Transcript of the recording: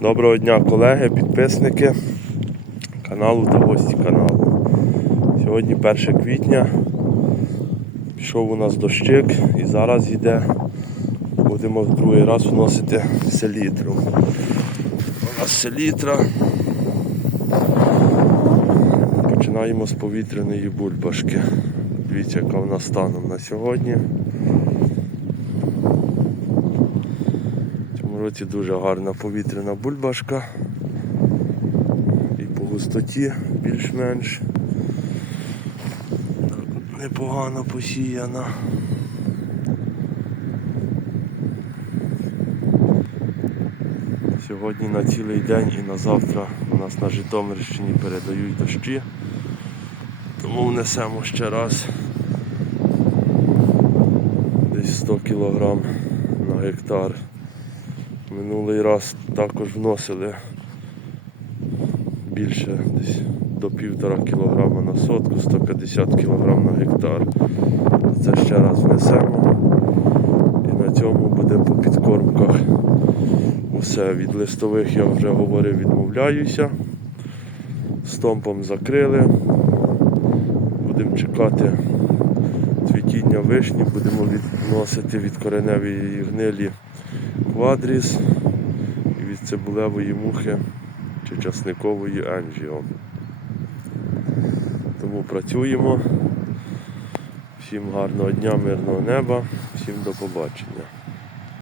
Доброго дня, колеги, підписники каналу та гості каналу. Сьогодні 1 квітня. Пішов у нас дощик і зараз йде. Будемо в другий раз вносити селітру. У нас селітра. Починаємо з повітряної бульбашки. Дивіться, яка вона станом на сьогодні. Році дуже гарна повітряна бульбашка. І по густоті більш-менш непогано посіяна. Сьогодні на цілий день і на завтра у нас на Житомирщині передають дощі. Тому внесемо ще раз десь 100 кг на гектар. Минулий раз також вносили більше десь до півтора кілограма на сотку, 150 кг на гектар. Це ще раз внесемо. І на цьому буде по підкормках усе. Від листових я вже говорив, відмовляюся. Стомпом закрили. Будемо чекати цвітіння вишні, будемо відносити від кореневої гнилі квадріс і від цибулевої мухи чи часникової енжіо. Тому працюємо. Всім гарного дня, мирного неба, всім до побачення.